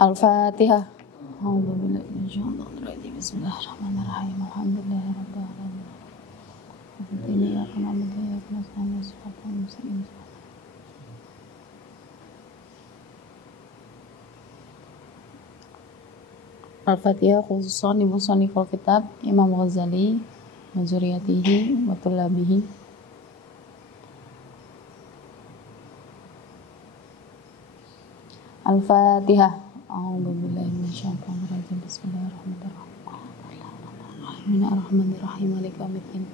Al-Fatihah. A'udzubillahi minasyaitonir rajim. Bismillahirrahmanirrahim. Alhamdulillahirabbil alamin. Iyyaka na'budu wa iyyaka nasta'in. Shiratal mustaqim. Al-Fatihah khususan di musanniful kitab Imam Ghazali wa zuriyatihi wa tullabihi. Al-Fatihah. A'udzubillahi minasyaitonir rajim. Bismillahirrahmanirrahim. Maliki yaumiddin.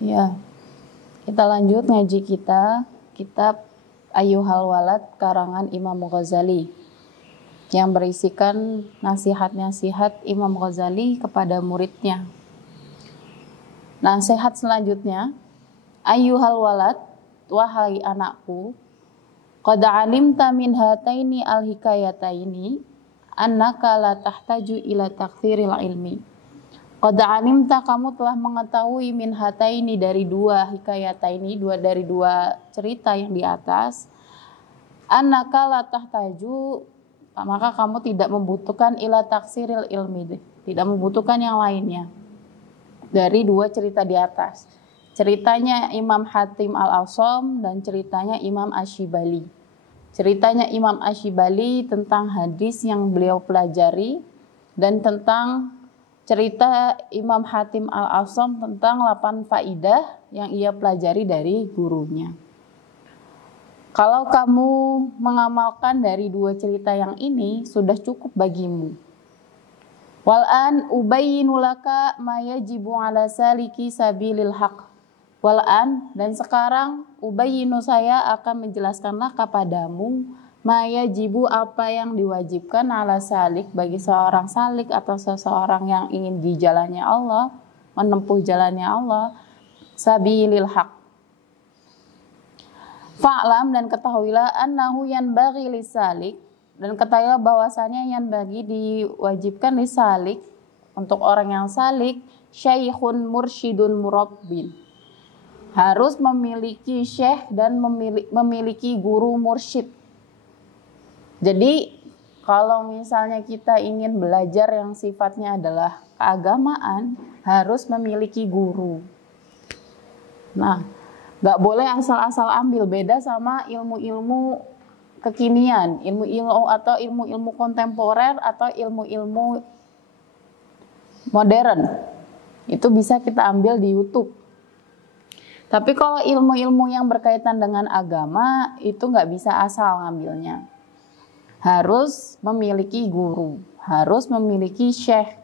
Ya. Kita lanjut ngaji kita kitab Ayyuhal Walad karangan Imam Ghazali yang berisikan nasihat-nasihat Imam Ghazali kepada muridnya. Nasihat selanjutnya, Ayyuhal Walad, wahai anakku, qad alimta min hataini al-hikayataini annaka la tahtaju ila takthiril ilmi. Qad alimta, kamu telah mengetahui min hataini dari dua hikayataini, dari dua cerita yang di atas, annaka la tahtaju, maka kamu tidak membutuhkan ila taksiril ilmi, tidak membutuhkan yang lainnya dari dua cerita di atas. Ceritanya Imam Hatim Al-Awsam dan ceritanya Imam Asyibali. Ceritanya Imam Asyibali tentang hadis yang beliau pelajari, dan tentang cerita Imam Hatim Al-Awsam tentang 8 faidah yang ia pelajari dari gurunya. Kalau kamu mengamalkan dari dua cerita yang ini, sudah cukup bagimu. Wal'an ubayyinu laka ma yajibu ala saliki sabilil haq. Wal'an, dan sekarang ubayyinu, saya akan menjelaskanlah kepadamu ma yajibu, apa yang diwajibkan ala salik, bagi seorang salik atau seseorang yang ingin di jalannya Allah, menempuh jalannya Allah, sabilil haq. Fa'lam, dan ketahuilah, annahu yanbaghi lisalik, dan ketahuilah bahwasanya yanbaghi, diwajibkan lisalik, untuk orang yang salik, syaikhun mursyidun murabbin, harus memiliki syekh dan memiliki guru mursyid. Jadi kalau misalnya kita ingin belajar yang sifatnya adalah keagamaan, harus memiliki guru. Nah, gak boleh asal-asal ambil, beda sama ilmu-ilmu kekinian, ilmu-ilmu atau ilmu-ilmu kontemporer atau ilmu-ilmu modern. Itu bisa kita ambil di YouTube. Tapi kalau ilmu-ilmu yang berkaitan dengan agama, itu gak bisa asal ngambilnya. Harus memiliki guru, harus memiliki syekh.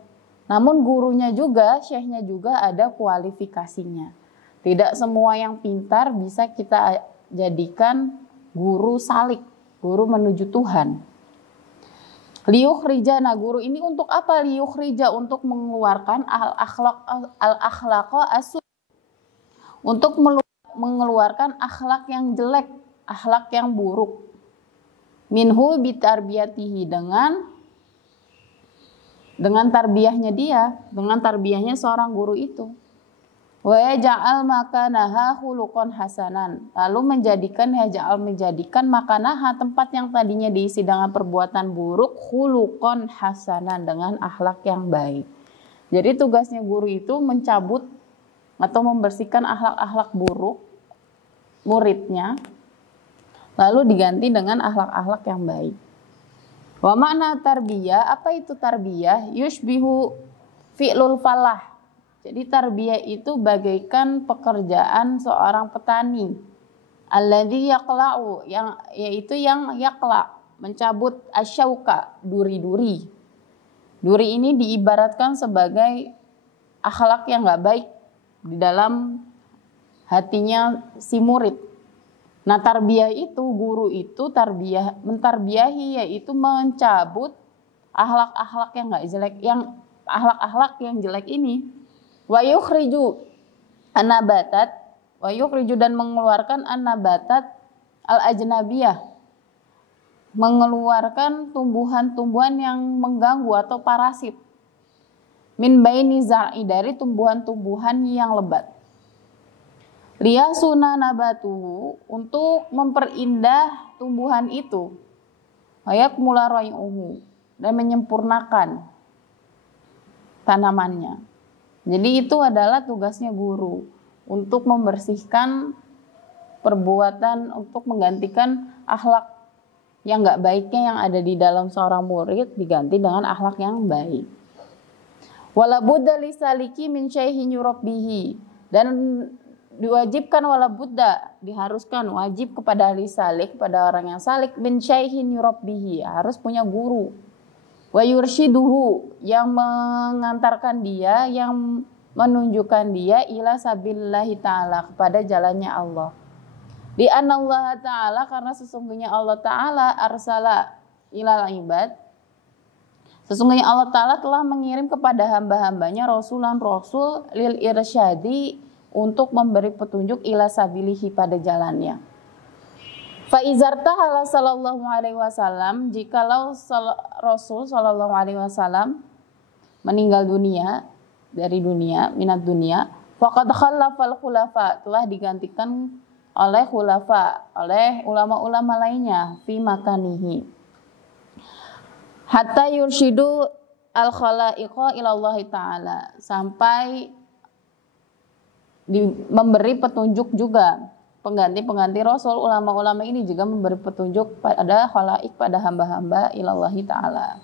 Namun gurunya juga, syekhnya juga ada kualifikasinya. Tidak semua yang pintar bisa kita jadikan guru salik, guru menuju Tuhan. Liyukhrija, nah guru ini untuk apa? Liyukhrija, untuk mengeluarkan al-akhlaqa asu, untuk mengeluarkan akhlak yang jelek, akhlak yang buruk. Minhu bitarbiyatihi, dengan tarbiyahnya dia, dengan tarbiyahnya seorang guru itu. Wa yaj'al makanaha khuluqan hasanan, lalu menjadikan makanaha, tempat yang tadinya diisi dengan perbuatan buruk, khuluqan hasanan, dengan akhlak yang baik. Jadi tugasnya guru itu mencabut atau membersihkan akhlak-akhlak buruk muridnya, lalu diganti dengan akhlak-akhlak yang baik. Wa makna tarbiyah, apa itu tarbiyah? Yushbihu fi'lul falah. Jadi tarbiyah itu bagaikan pekerjaan seorang petani. Alladzi yaqla'u, yaitu yang yaqla', mencabut asyauka, duri-duri. Duri ini diibaratkan sebagai akhlak yang enggak baik di dalam hatinya si murid. Nah, tarbiyah itu, guru itu mentarbiyahi, yaitu mencabut akhlak-akhlak yang enggak jelek, yang akhlak-akhlak yang jelek ini. Wa yukhriju an-nabatat, wa yukhriju, dan mengeluarkan an-nabatat al-ajnabiyah, mengeluarkan tumbuhan-tumbuhan yang mengganggu atau parasit. Min baini zar'i, dari tumbuhan-tumbuhan yang lebat. liyasuna nabatuhu, untuk memperindah tumbuhan itu, wayak mularai'uhu, dan menyempurnakan tanamannya. Jadi itu adalah tugasnya guru, untuk membersihkan perbuatan, untuk menggantikan akhlak yang nggak baiknya yang ada di dalam seorang murid, diganti dengan akhlak yang baik. Wala budda lisaliki min syaihin yurabbihi, dan diwajibkan wala budda, diharuskan, wajib kepada ahli salik, kepada orang yang salik, min syaihin yurabbihi, harus punya guru. Wa yurshiduhu, yang mengantarkan dia, yang menunjukkan dia ila sabilillahi ta'ala, kepada jalannya Allah. Di anallaha ta'ala, karena sesungguhnya Allah ta'ala arsala ilal ibad, sesungguhnya Allah ta'ala telah mengirim kepada hamba-hambanya rasulan rasul lil irsyadi, untuk memberi petunjuk ila sabilihi, pada jalannya. Fa izartahala sallallahu alaihi wasallam, jikalau Rasul sallallahu alaihi wasallam meninggal dunia, dari dunia, minat dunia, faqad khallafal khulafa, telah digantikan oleh khulafa, oleh ulama-ulama lainnya, fi makanihi, hatta yurshidu al khalaiqa ila Allah taala, sampai memberi petunjuk juga. Pengganti Rasul, ulama-ulama ini juga memberi petunjuk pada khalaik, pada hamba-hamba ilallahi ta'ala.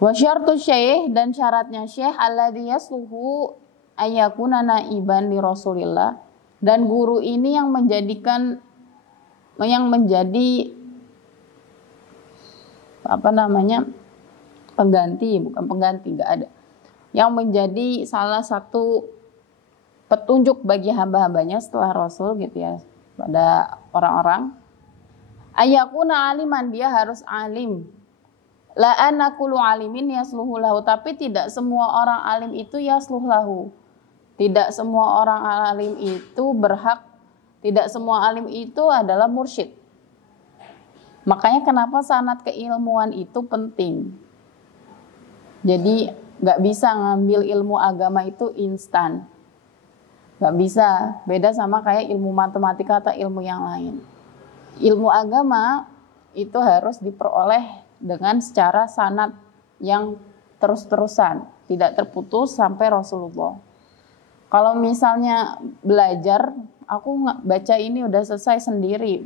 Wa syartu syekh, dan syaratnya syekh alladhi yasluhu ayyakuna naiban li Rasulillah, dan guru ini yang menjadi pengganti, bukan pengganti, enggak ada, yang menjadi salah satu petunjuk bagi hamba-hambanya setelah Rasul, gitu ya, pada orang-orang. Ayakuna aliman, dia harus alim. La anakulu alimin yasluhu lahu, tapi tidak semua orang alim itu yasluh lahu. Tidak semua orang alim itu berhak, tidak semua alim itu adalah mursyid. Makanya kenapa sanad keilmuan itu penting. Jadi nggak bisa ngambil ilmu agama itu instan. Gak bisa, beda sama kayak ilmu matematika atau ilmu yang lain. Ilmu agama itu harus diperoleh dengan secara sanad yang terus-terusan, tidak terputus sampai Rasulullah. Kalau misalnya belajar, aku nggak baca ini udah selesai sendiri,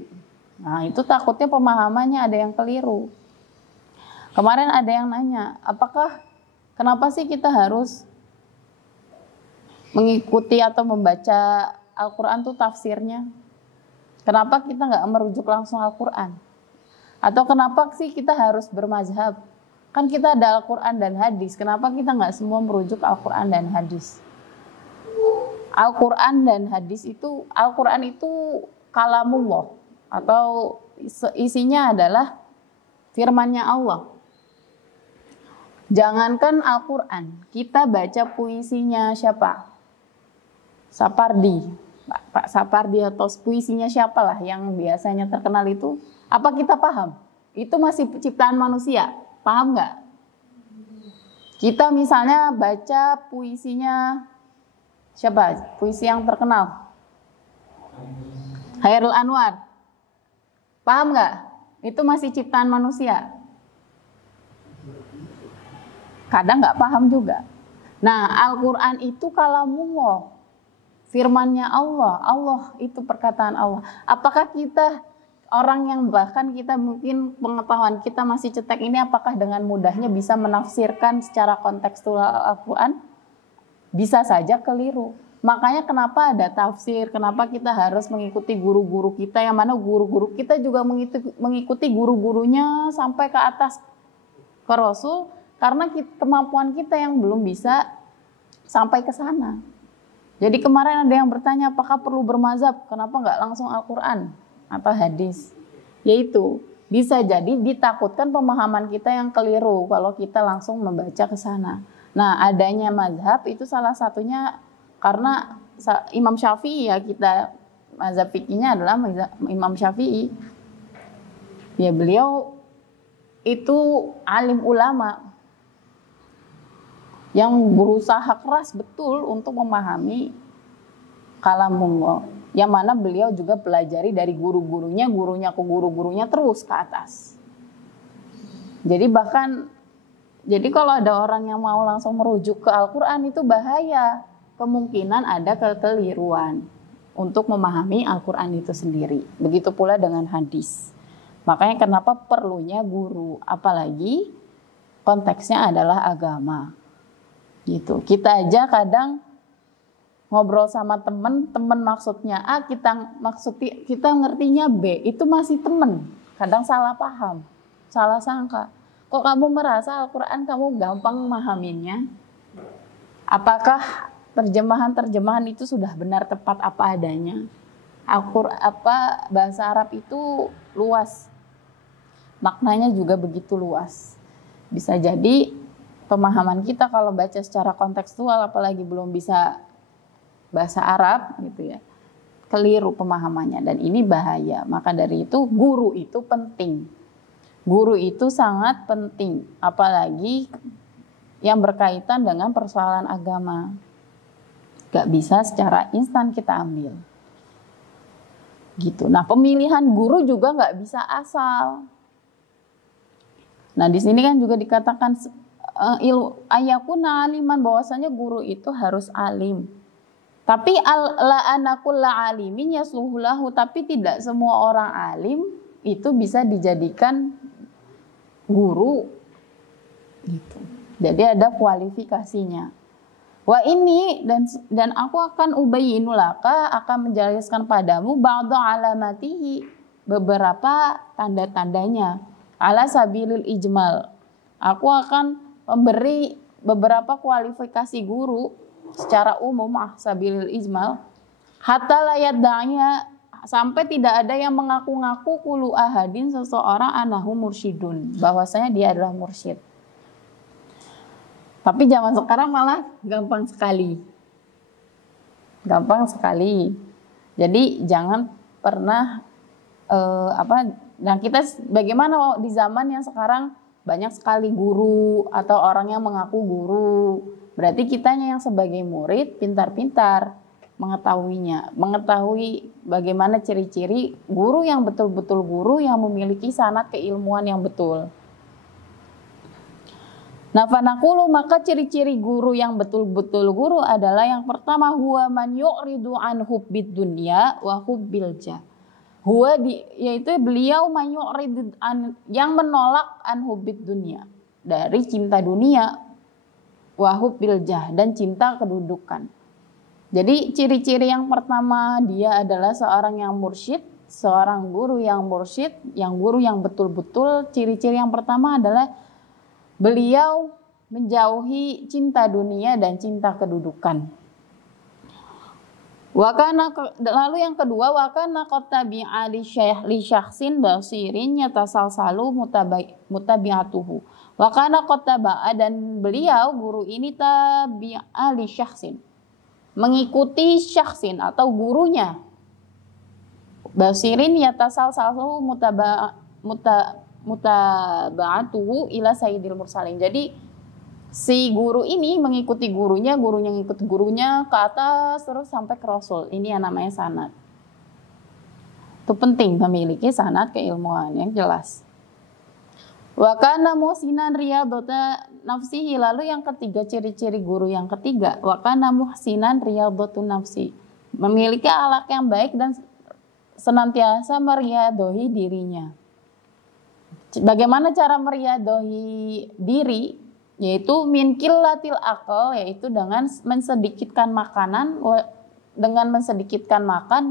nah itu takutnya pemahamannya ada yang keliru. Kemarin ada yang nanya, kenapa sih kita harus mengikuti atau membaca Al-Quran tuh tafsirnya? Kenapa kita nggak merujuk langsung Al-Quran? Atau kenapa sih kita harus bermazhab? Kan kita ada Al-Quran dan hadis, kenapa kita nggak semua merujuk Al-Quran dan hadis? Al-Quran dan hadis itu, Al-Quran itu kalamullah, atau isinya adalah firmannya Allah. Jangankan Al-Quran, kita baca puisinya siapa? Sapardi, Pak Sapardi, atau puisinya siapalah yang biasanya terkenal itu, apa kita paham? Itu masih ciptaan manusia, paham nggak? Kita misalnya baca puisinya siapa? Puisi yang terkenal, Khairul Anwar, paham nggak? Itu masih ciptaan manusia. Kadang nggak paham juga. Nah, Al-Quran itu kalamullah, firmannya Allah. Allah itu perkataan Allah. Apakah kita, orang yang bahkan kita mungkin pengetahuan kita masih cetek ini, apakah dengan mudahnya bisa menafsirkan secara kontekstual Al-Quran? Bisa saja keliru. Makanya kenapa ada tafsir, kenapa kita harus mengikuti guru-guru kita, yang mana guru-guru kita juga mengikuti guru-gurunya sampai ke atas, ke Rasul, karena kemampuan kita yang belum bisa sampai ke sana. Jadi kemarin ada yang bertanya, apakah perlu bermazhab? Kenapa nggak langsung Al-Quran atau hadis? Yaitu bisa jadi ditakutkan pemahaman kita yang keliru kalau kita langsung membaca ke sana. Nah, adanya mazhab itu salah satunya karena Imam Syafi'i, ya, kita mazhab fikihnya adalah Imam Syafi'i. Ya, beliau itu alim ulama yang berusaha keras betul untuk memahami kalamullah, yang mana beliau juga pelajari dari guru-gurunya, gurunya ke guru-gurunya terus ke atas. Jadi kalau ada orang yang mau langsung merujuk ke Al-Quran itu bahaya. Kemungkinan ada kekeliruan untuk memahami Al-Quran itu sendiri. Begitu pula dengan hadis. Makanya kenapa perlunya guru, apalagi konteksnya adalah agama. Gitu. Kita aja kadang ngobrol sama temen maksudnya A, kita ngertinya B, itu masih temen. Kadang salah paham, salah sangka. Kok kamu merasa Al-Quran kamu gampang memahaminya? Apakah terjemahan itu sudah benar tepat apa adanya? Bahasa Arab itu luas, maknanya juga begitu luas. Bisa jadi pemahaman kita kalau baca secara kontekstual, apalagi belum bisa bahasa Arab gitu ya, keliru pemahamannya, dan ini bahaya. Maka dari itu guru itu penting. Guru itu sangat penting, apalagi yang berkaitan dengan persoalan agama. Gak bisa secara instan kita ambil. Gitu. Nah, pemilihan guru juga gak bisa asal. Nah, di sini kan juga dikatakan ayakuna aliman, bahwasanya guru itu harus alim. Tapi la'anakulla alimin yasluhulahu, tapi tidak semua orang alim itu bisa dijadikan guru gitu. Jadi ada kualifikasinya. Wa ini dan aku akan ubayyinulaka, akan menjelaskan padamu ba'da alamatihi, beberapa tanda-tandanya, ala sabilil ijmal. Aku akan memberi beberapa kualifikasi guru secara umum, sabilil ijmal, hatta layat da'nya, sampai tidak ada yang mengaku-ngaku kulu ahadin, seseorang anahu mursyidun, bahwasanya dia adalah mursyid. Tapi zaman sekarang malah gampang sekali. Jadi jangan pernah dan kita bagaimana di zaman yang sekarang banyak sekali guru atau orang yang mengaku guru. Berarti kitanya yang sebagai murid pintar-pintar mengetahui bagaimana ciri-ciri guru yang betul-betul guru yang memiliki sanad keilmuan yang betul. Nah, fanaqulu, maka ciri-ciri guru yang betul-betul guru adalah yang pertama, huwa man yu'ridu an hubbid dunya wa hubbil jah. Yaitu beliau man yu'ridu an, yang menolak an hubbid dunya, dari cinta dunia, wa hubbil jah, dan cinta kedudukan. Jadi ciri-ciri yang pertama, dia adalah seorang yang mursyid, seorang guru yang mursyid, yang guru yang betul-betul. Ciri-ciri yang pertama adalah beliau menjauhi cinta dunia dan cinta kedudukan. Lalu yang kedua, wakana qatabi'a li syakhsin basirin yatasalsalu mutabi'atuhu. Wakana qataba'a, dan beliau guru ini tabi'a li syakhsin, mengikuti syakhsin atau gurunya, basirin yatasalsalu mutaba'atuhu ila sayyidil mursalin. Jadi si guru ini mengikuti gurunya, gurunya ngikut gurunya ke atas terus sampai ke Rasul. Ini yang namanya sanad. Itu penting, memiliki sanad keilmuan yang jelas. Wa kana muhsinan riyadata nafsihi. Lalu yang ketiga, ciri-ciri guru yang ketiga, wa kana muhsinan riyadatu nafsi, memiliki akhlak yang baik dan senantiasa meriadohi dirinya. Bagaimana cara meriadohi diri? Yaitu min qillatil aqal, yaitu dengan mensedikitkan makanan,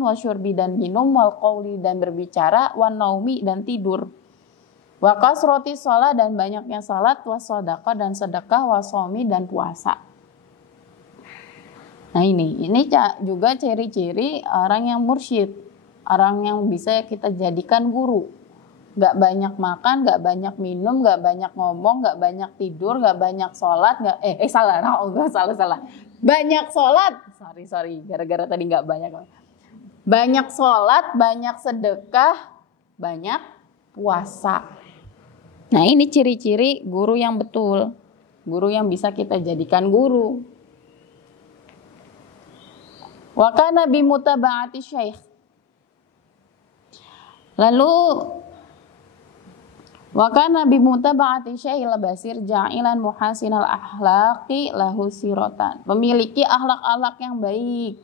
wa syurbi dan minum, wal qauli dan berbicara, wa naumi dan tidur, wa kasroti shalah dan banyaknya salat, wa shadaqah dan sedekah, wa shaumi dan puasa. Nah ini juga ciri-ciri orang yang mursyid, orang yang bisa kita jadikan guru. Gak banyak makan, gak banyak minum, gak banyak ngomong, gak banyak tidur, gak banyak sholat, salah. Banyak sholat, sorry, gara-gara tadi gak banyak. Banyak sholat, banyak sedekah, banyak puasa. Nah ini ciri-ciri guru yang betul, guru yang bisa kita jadikan guru. Wa kana bi mutaba'ati syekh. Lalu wa kana bi mutaba'ati syekh basir ja'ilan muhasinal akhlaqi lahu siratan. Memiliki akhlak-akhlak yang baik.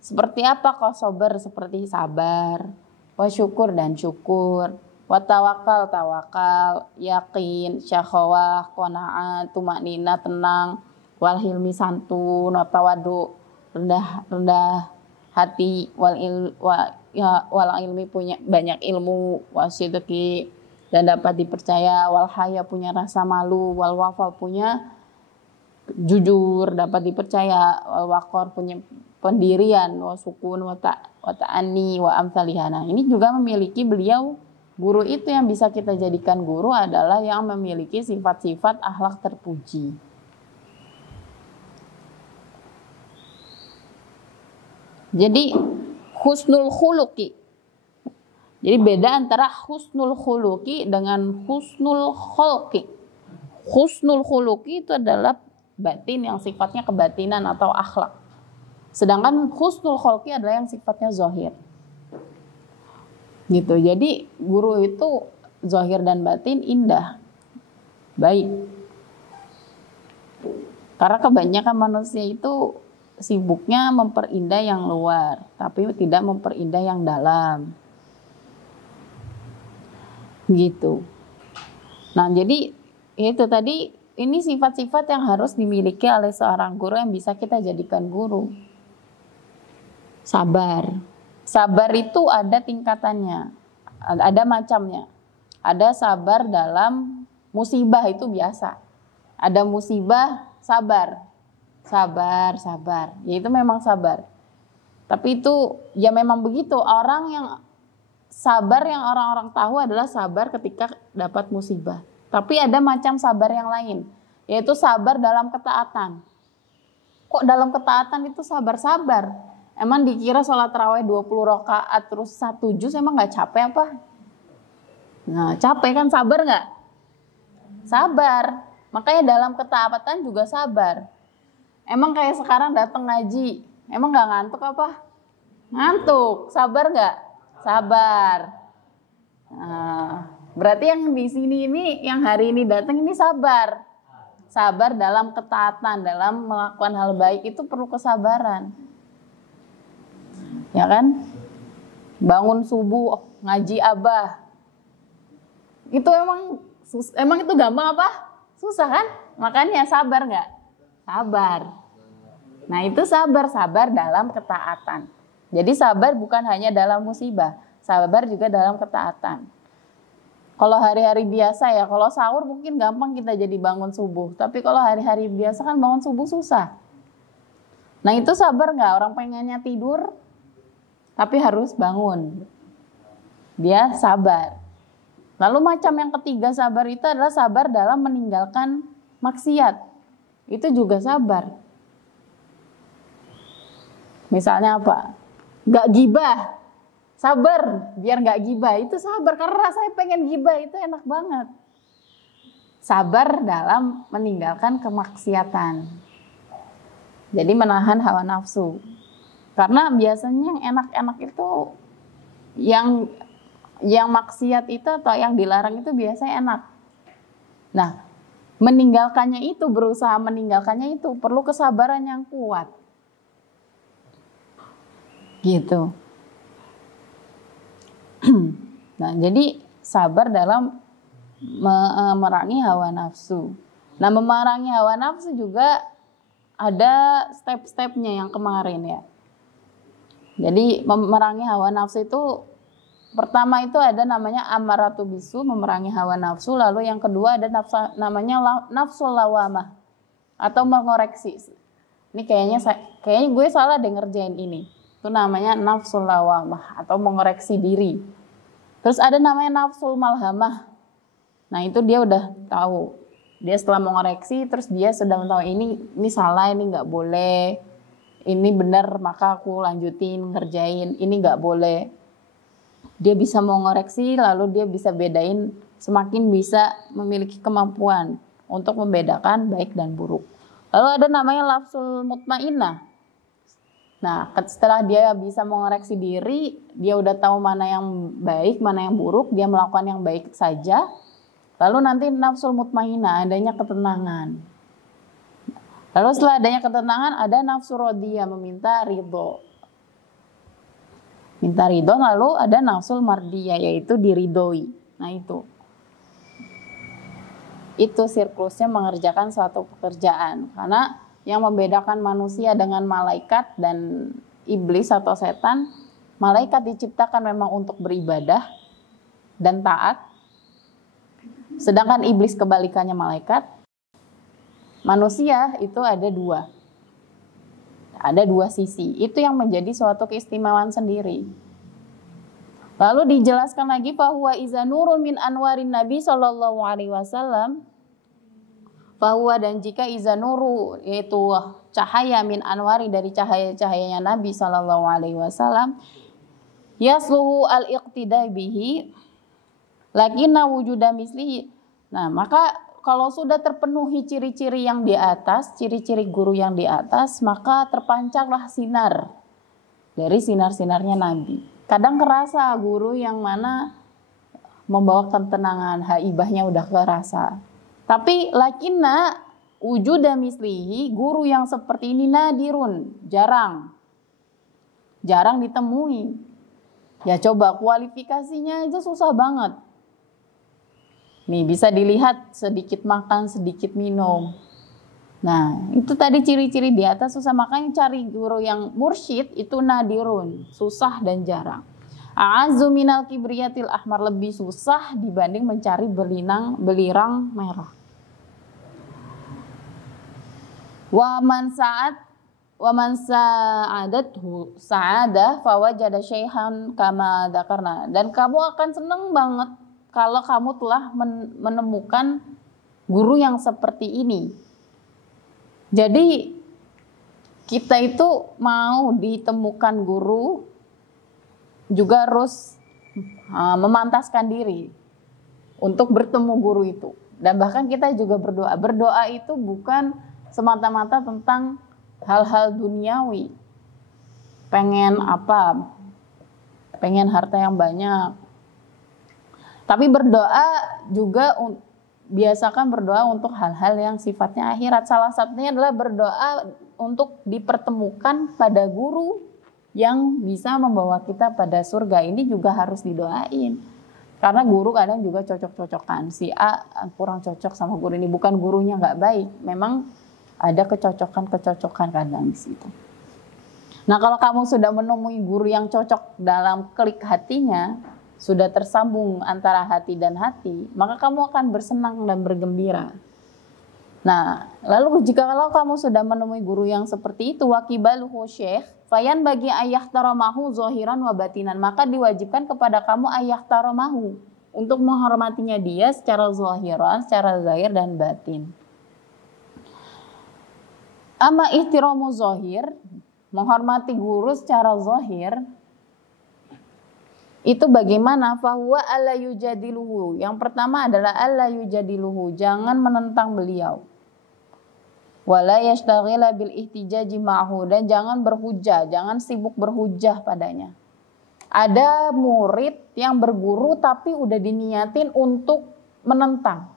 Seperti apa? Kau sabar, seperti sabar, wa syukur dan syukur, wa tawakal tawakal, yakin, syahwah, qanaat, tumanina tenang, wal hilmi santun, wa tawadu rendah hati, wal ilmi punya banyak ilmu, wasidqi dan dapat dipercaya, wal haya punya rasa malu, wal wafa punya jujur dapat dipercaya, wal waqar punya pendirian, wa sukun wa ta'ani wa amsalihana. Ini juga memiliki beliau. Guru itu yang bisa kita jadikan guru adalah yang memiliki sifat-sifat akhlak terpuji. Jadi husnul khuluqi. Jadi beda antara husnul khuluqi dengan husnul kholqi. Husnul khuluqi itu adalah batin yang sifatnya kebatinan atau akhlak. Sedangkan husnul kholqi adalah yang sifatnya zahir. Gitu. Jadi guru itu zahir dan batin indah, baik. Karena kebanyakan manusia itu sibuknya memperindah yang luar, tapi tidak memperindah yang dalam. Gitu. Nah, jadi itu tadi ini sifat-sifat yang harus dimiliki oleh seorang guru yang bisa kita jadikan guru. Sabar. Sabar itu ada tingkatannya, ada macamnya. Ada sabar dalam musibah, itu biasa. Ada musibah, sabar. Sabar. Ya itu memang sabar. Tapi itu ya memang begitu. Orang yang sabar yang orang-orang tahu adalah sabar ketika dapat musibah. Tapi ada macam sabar yang lain, yaitu sabar dalam ketaatan. Kok dalam ketaatan itu sabar-sabar? Emang dikira sholat tarawih 20 rakaat terus 1 juz emang gak capek apa? Nah capek kan, sabar gak? Sabar. Makanya dalam ketaatan juga sabar. Emang kayak sekarang datang ngaji, emang gak ngantuk apa? Ngantuk. Sabar gak? Sabar. Nah, berarti yang di sini ini, yang hari ini datang ini sabar. Sabar dalam ketaatan, dalam melakukan hal baik itu perlu kesabaran. Ya kan? Bangun subuh, ngaji abah. Itu emang itu gampang apa? Susah kan? Makanya sabar nggak? Sabar. Nah itu sabar dalam ketaatan. Jadi sabar bukan hanya dalam musibah, sabar juga dalam ketaatan. Kalau hari-hari biasa ya, kalau sahur mungkin gampang kita jadi bangun subuh. Tapi kalau hari-hari biasa kan bangun subuh susah. Nah itu sabar nggak? Orang pengennya tidur, tapi harus bangun. Dia sabar. Lalu macam yang ketiga sabar itu adalah sabar dalam meninggalkan maksiat. Itu juga sabar. Misalnya apa? Gak gibah. Sabar biar gak gibah. Itu sabar karena saya pengen gibah, itu enak banget. Sabar dalam meninggalkan kemaksiatan. Jadi menahan hawa nafsu. Karena biasanya yang enak-enak itu yang maksiat itu atau yang dilarang itu biasanya enak. Nah, meninggalkannya itu, berusaha meninggalkannya itu perlu kesabaran yang kuat. Gitu. Nah, jadi sabar dalam memerangi hawa nafsu. Nah, memerangi hawa nafsu juga ada step-stepnya yang kemarin ya. Jadi memerangi hawa nafsu itu pertama itu ada namanya amaratu bisu, memerangi hawa nafsu. Lalu yang kedua ada namanya nafsul lawamah atau mengoreksi. Ini kayaknya gue salah deh ngerjain ini. Itu namanya nafsul lawamah atau mengoreksi diri. Terus ada namanya nafsul malhamah. Nah itu dia udah tahu. Dia setelah mengoreksi terus dia sedang tahu ini salah, ini nggak boleh. Ini benar, maka aku lanjutin ngerjain. Ini nggak boleh. Dia bisa mengoreksi, lalu dia bisa bedain, semakin bisa memiliki kemampuan untuk membedakan baik dan buruk. Lalu ada namanya lafzul mutmainnah. Nah, setelah dia bisa mengoreksi diri, dia udah tahu mana yang baik, mana yang buruk, dia melakukan yang baik saja. Lalu nanti nafsul mutmainah, adanya ketenangan. Lalu setelah adanya ketenangan, ada nafsu rodiyah, meminta ridho. Minta ridho, lalu ada nafsul mardiyah, yaitu diridhoi. Nah itu siklusnya mengerjakan suatu pekerjaan. Karena yang membedakan manusia dengan malaikat dan iblis atau setan, malaikat diciptakan memang untuk beribadah dan taat. Sedangkan iblis kebalikannya malaikat. Manusia itu ada dua. Ada dua sisi. Itu yang menjadi suatu keistimewaan sendiri. Lalu dijelaskan lagi bahwa iza nurun min anwarin Nabi sallallahu alaihi wasallam, bahwa dan jika iza nuru yaitu cahaya min anwari dari cahaya-cahayanya Nabi sallallahu alaihi wasallam, yasluhu al-iqtida bihi lakinna wujuda mislihi. Nah, maka kalau sudah terpenuhi ciri-ciri yang di atas, ciri-ciri guru yang di atas, maka terpancarlah sinar dari sinar-sinarnya Nabi. Kadang kerasa guru yang mana membawa ketenangan, haibahnya udah kerasa. Tapi lakinna wujuda mislihi, guru yang seperti ini nadirun, jarang ditemui. Ya coba kualifikasinya aja susah banget. Nih bisa dilihat sedikit makan, sedikit minum. Nah itu tadi ciri-ciri di atas susah, makanya cari guru yang mursyid itu nadirun, susah dan jarang. A'azzu minal kibriyatil ahmar, lebih susah dibanding mencari belirang merah. Wa man sa'adathu sa'adah fawajada syaihan kama dzakarna. Dan kamu akan senang banget kalau kamu telah menemukan guru yang seperti ini. Jadi kita itu mau ditemukan guru juga harus memantaskan diri untuk bertemu guru itu. Dan bahkan kita juga berdoa. Berdoa itu bukan semata-mata tentang hal-hal duniawi. Pengen apa? Pengen harta yang banyak. Tapi berdoa juga biasakan berdoa untuk hal-hal yang sifatnya akhirat. Salah satunya adalah berdoa untuk dipertemukan pada guru yang bisa membawa kita pada surga. Ini juga harus didoain. Karena guru kadang juga cocok-cocokan. Si A kurang cocok sama guru ini. Bukan gurunya nggak baik. Memang ada kecocokan-kecocokan kadang di situ. Nah kalau kamu sudah menemui guru yang cocok dalam klik hatinya, sudah tersambung antara hati dan hati, maka kamu akan bersenang dan bergembira. Nah, lalu jika kalau kamu sudah menemui guru yang seperti itu, wakibaluhu syekh, fayan bagi ayah taramahu zohiran wa batinan, maka diwajibkan kepada kamu ayah taramahu untuk menghormatinya dia secara zohiran, secara zahir dan batin. Ama ihtiramu zohir, menghormati guru secara zohir, itu bagaimana? Fahuwa alla yujadiluhu. Yang pertama adalah alla yujadiluhu, jangan menentang beliau. Wala yashtaghila bil ihtijaji ma'hu, dan jangan berhujah, jangan sibuk berhujah padanya. Ada murid yang berguru tapi udah diniatin untuk menentang.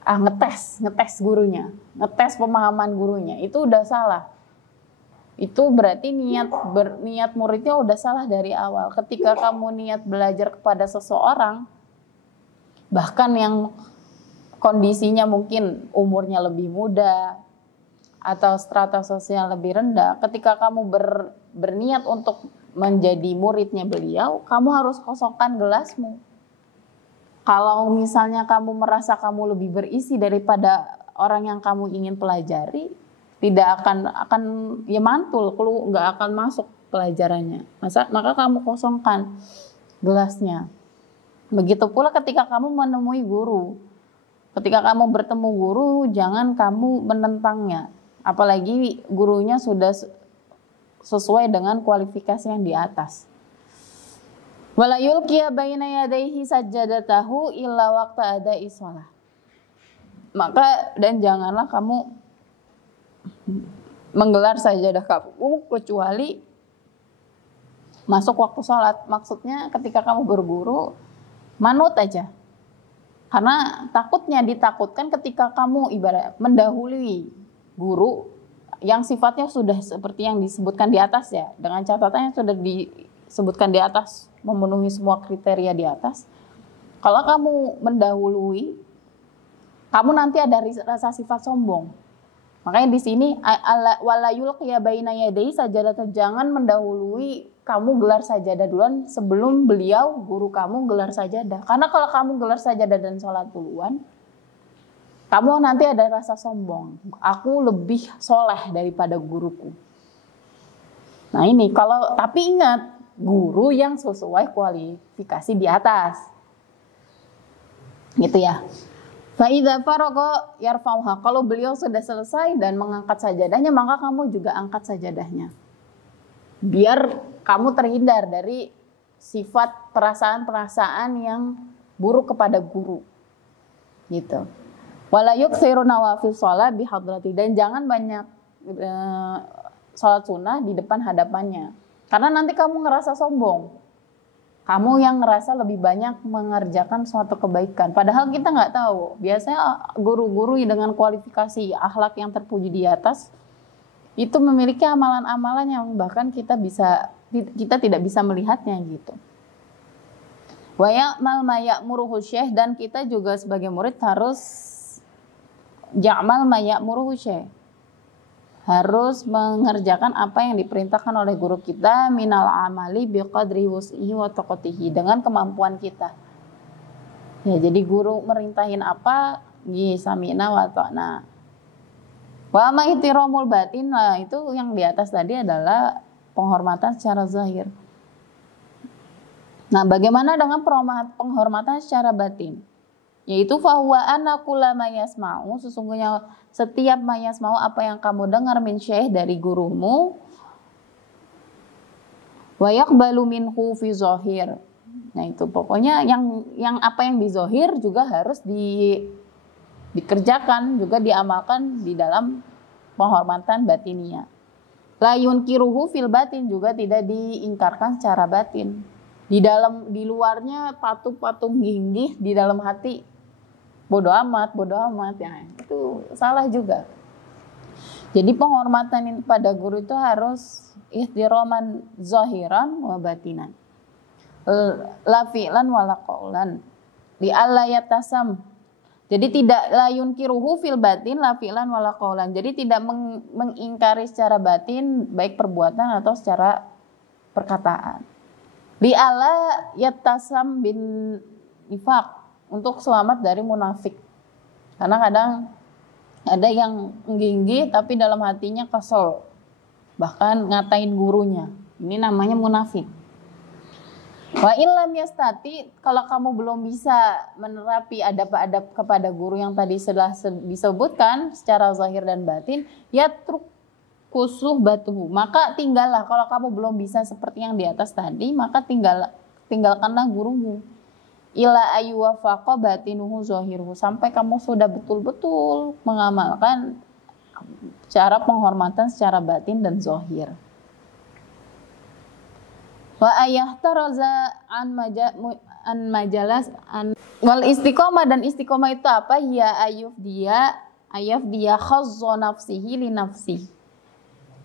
Ngetes gurunya, ngetes pemahaman gurunya, itu udah salah. Itu berarti niat muridnya udah salah dari awal. Ketika kamu niat belajar kepada seseorang, bahkan yang kondisinya mungkin umurnya lebih muda atau strata sosial lebih rendah, ketika kamu berniat untuk menjadi muridnya beliau, kamu harus kosongkan gelasmu. Kalau misalnya kamu merasa kamu lebih berisi daripada orang yang kamu ingin pelajari, tidak akan ya mantul, nggak akan masuk pelajarannya. Maka kamu kosongkan gelasnya. Begitu pula ketika kamu menemui guru. Ketika kamu bertemu guru, jangan kamu menentangnya. Apalagi gurunya sudah sesuai dengan kualifikasi yang di atas. Wala yulqiya baina yadayhi sajjadatahu illa waqta ada'i shalah. Maka dan janganlah kamu menggelar sajadah kamu kecuali masuk waktu sholat. Maksudnya ketika kamu berguru, manut aja. Karena ditakutkan ketika kamu ibarat mendahului guru yang sifatnya sudah seperti yang disebutkan di atas ya, dengan catatan yang sudah disebutkan di atas, memenuhi semua kriteria di atas. Kalau kamu mendahului, kamu nanti ada rasa sifat sombong. Makanya di sini walayul qiyabaina yadai sajadah, jangan mendahului kamu gelar sajadah duluan sebelum beliau guru kamu gelar sajadah. Karena kalau kamu gelar sajadah dan sholat duluan, kamu nanti ada rasa sombong. Aku lebih soleh daripada guruku. Nah ini tapi ingat, guru yang sesuai kualifikasi di atas. Gitu ya. Fa'idha faragha yarfa'uha. Kalau beliau sudah selesai dan mengangkat sajadahnya, maka kamu juga angkat sajadahnya. Biar kamu terhindar dari sifat perasaan-perasaan yang buruk kepada guru. Gitu. Wala yuksiru nawafil shalah bihadrati, dan jangan banyak sholat sunnah di depan hadapannya. Karena nanti kamu ngerasa sombong. Kamu yang ngerasa lebih banyak mengerjakan suatu kebaikan. Padahal kita nggak tahu. Biasanya guru-guru dengan kualifikasi akhlak yang terpuji di atas itu memiliki amalan-amalan yang bahkan kita tidak bisa melihatnya gitu. Wa ya'mal ma ya'muruhu syekh, dan kita juga sebagai murid harus ya'mal ma ya'muruhu syekh. Harus mengerjakan apa yang diperintahkan oleh guru kita, minal amali biqadri wus'ihi wa taqatihi, dengan kemampuan kita. Ya, jadi guru merintahin apa, sami'na wa ta'na. Wa ma ihtiramul batin, nah itu yang di atas tadi adalah penghormatan secara zahir. Nah, bagaimana dengan penghormatan secara batin? Yaitu fahuwa anna kulla ma yasma'u, sesungguhnya setiap ma yasma'u, apa yang kamu dengar min syekh dari gurumu, wa yaqbalu minhu fi zahir. Nah, itu pokoknya yang apa yang di zahir juga harus dikerjakan, juga diamalkan di dalam penghormatan batinnya. La yunkiruhu fil batin, juga tidak diingkarkan secara batin. Di luarnya patung-patung gigih, di dalam hati bodoh amat ya, itu salah juga. Jadi penghormatan pada guru itu harus ihtiraman zahiran wa batinan, la fi'lan wa la qaulan, li alla yatasam. Jadi tidak la yunkiruhu fil batin la fi'lan wa la qaulan, jadi tidak mengingkari secara batin baik perbuatan atau secara perkataan. Li alla yatasam bin nifaq, untuk selamat dari munafik. Karena kadang ada yang nginggi tapi dalam hatinya kesel, bahkan ngatain gurunya. Ini namanya munafik. Wa illam yastati, kalau kamu belum bisa menerapi adab-adab kepada guru yang tadi sudah disebutkan secara zahir dan batin, ya truk kusuh batuhu, maka tinggallah. Kalau kamu belum bisa seperti yang di atas tadi, maka tinggalkanlah gurumu. Ila ayyuwafaqa batinuhu zahiruhu, sampai kamu sudah betul-betul mengamalkan cara penghormatan secara batin dan zahir. Wa ayahtaraza an majalas an wal istiqomah, dan istiqomah itu apa? Ya ayuf dia khazza nafsihi li nafsi.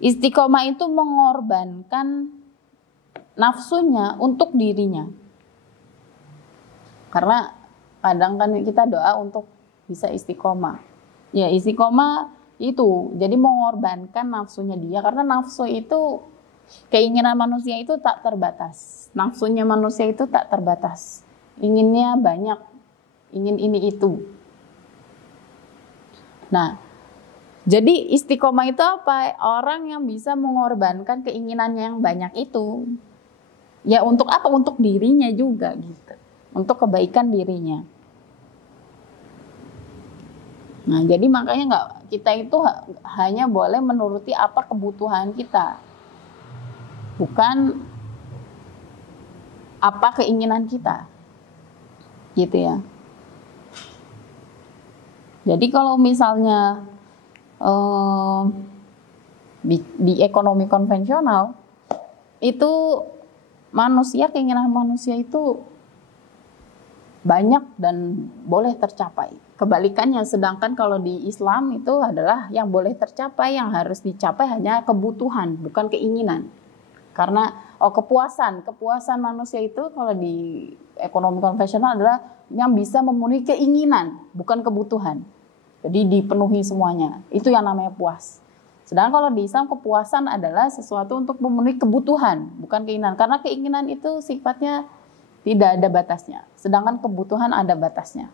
Istiqomah itu mengorbankan nafsunya untuk dirinya. Karena kadang kan kita doa untuk bisa istiqomah. Ya, istiqomah itu jadi mengorbankan nafsunya dia, karena nafsu itu, keinginan manusia itu tak terbatas. Nafsunya manusia itu tak terbatas. Inginnya banyak, ingin ini itu. Nah, jadi istiqomah itu apa? Orang yang bisa mengorbankan keinginannya yang banyak itu. Ya untuk apa? Untuk dirinya juga gitu. Untuk kebaikan dirinya. Nah, jadi makanya kita itu hanya boleh menuruti apa kebutuhan kita, bukan apa keinginan kita, gitu ya. Jadi kalau misalnya di ekonomi konvensional itu keinginan manusia itu banyak dan boleh tercapai. Kebalikannya, sedangkan kalau di Islam itu adalah yang boleh tercapai, yang harus dicapai hanya kebutuhan, bukan keinginan. Karena kepuasan manusia itu kalau di ekonomi konvensional adalah yang bisa memenuhi keinginan, bukan kebutuhan. Jadi dipenuhi semuanya, itu yang namanya puas. Sedangkan kalau di Islam kepuasan adalah sesuatu untuk memenuhi kebutuhan, bukan keinginan. Karena keinginan itu sifatnya tidak ada batasnya, sedangkan kebutuhan ada batasnya.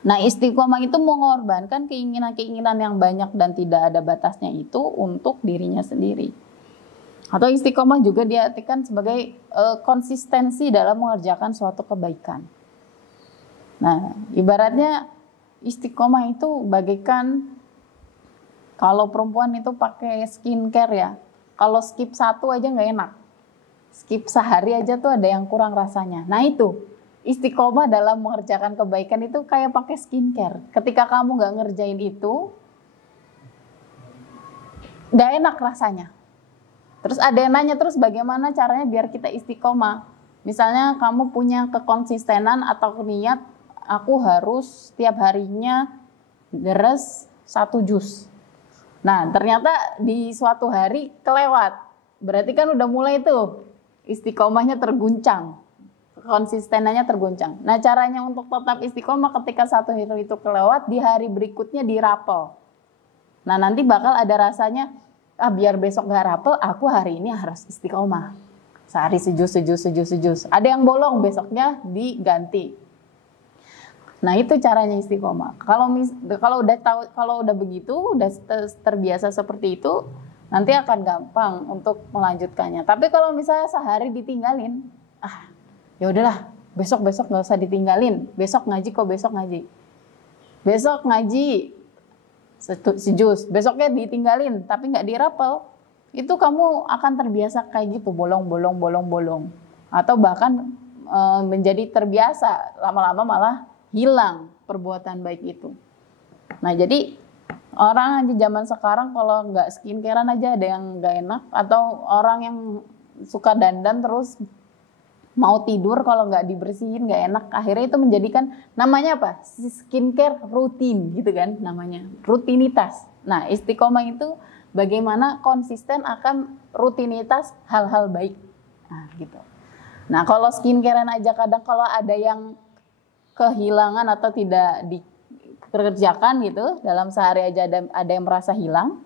Nah, istiqomah itu mengorbankan keinginan-keinginan yang banyak dan tidak ada batasnya itu untuk dirinya sendiri. Atau istiqomah juga diartikan sebagai konsistensi dalam mengerjakan suatu kebaikan. Nah, ibaratnya istiqomah itu bagaikan kalau perempuan itu pakai skincare ya, kalau skip satu aja nggak enak. Skip sehari aja tuh ada yang kurang rasanya. Nah itu, istiqomah dalam mengerjakan kebaikan itu kayak pakai skincare. Ketika kamu nggak ngerjain itu, nggak enak rasanya. Terus ada yang nanya terus bagaimana caranya biar kita istiqomah. Misalnya kamu punya kekonsistenan atau niat, aku harus setiap harinya deres 1 jus. Nah ternyata di suatu hari kelewat. Berarti kan udah mulai tuh istiqomahnya terguncang. Konsistenannya terguncang. Nah caranya untuk tetap istiqomah ketika satu hari itu kelewat, di hari berikutnya dirapel. Nah nanti bakal ada rasanya, biar besok gak rapel, aku hari ini harus istiqomah. Sehari sejus. Ada yang bolong, besoknya diganti. Nah itu caranya istiqomah. Kalau udah begitu, udah terbiasa seperti itu, nanti akan gampang untuk melanjutkannya. Tapi kalau misalnya sehari ditinggalin, ya udahlah, besok nggak usah ditinggalin. Besok ngaji. Besok ngaji sejus, besoknya ditinggalin, tapi nggak dirapel. Itu kamu akan terbiasa kayak gitu, bolong. Atau bahkan menjadi terbiasa, lama-lama malah hilang perbuatan baik itu. Nah jadi orang di zaman sekarang kalau nggak skincarean aja ada yang nggak enak, atau orang yang suka dandan terus mau tidur kalau nggak dibersihin nggak enak, akhirnya itu menjadikan namanya apa? Skincare rutin gitu kan namanya, rutinitas. Nah istiqomah itu bagaimana konsisten akan rutinitas hal-hal baik. Nah gitu. Nah kalau skincarean aja kadang kalau ada yang kehilangan atau tidak dikerjakan gitu dalam sehari aja ada yang merasa hilang.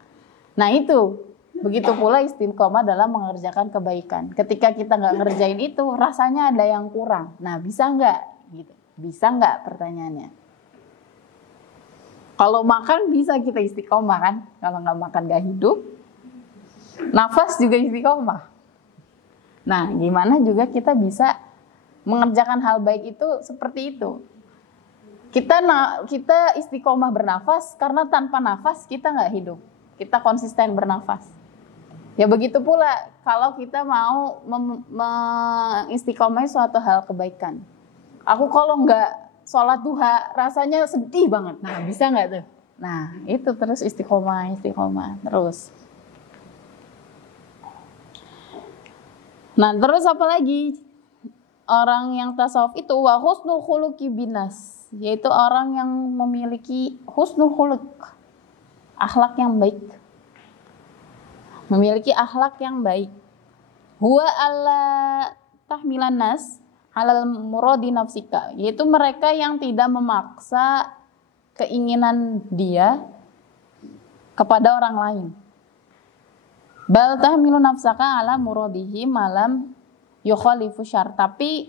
Nah itu begitu pula istiqomah dalam mengerjakan kebaikan. Ketika kita nggak ngerjain itu rasanya ada yang kurang. Nah bisa nggak gitu? Bisa nggak pertanyaannya? Kalau makan bisa kita istiqomah kan? Kalau nggak makan nggak hidup. Nafas juga istiqomah. Nah gimana juga kita bisa mengerjakan hal baik itu seperti itu. Kita istiqomah bernafas karena tanpa nafas kita nggak hidup. Kita konsisten bernafas. Ya begitu pula kalau kita mau mengistiqomai suatu hal kebaikan. Aku kalau nggak sholat duha rasanya sedih banget. Nah bisa nggak tuh? Nah itu terus istiqomah terus. Nah terus apa lagi? Orang yang tasawuf itu wa husnul khuluqi binas, yaitu orang yang memiliki husnul khuluq, akhlak yang baik. Memiliki akhlak yang baik. Huwa alla tahmilan nas alal muradi nafsika, yaitu mereka yang tidak memaksa keinginan dia kepada orang lain. Bal tahmilu nafsaka ala muradihi malam yukhalifu syar, tapi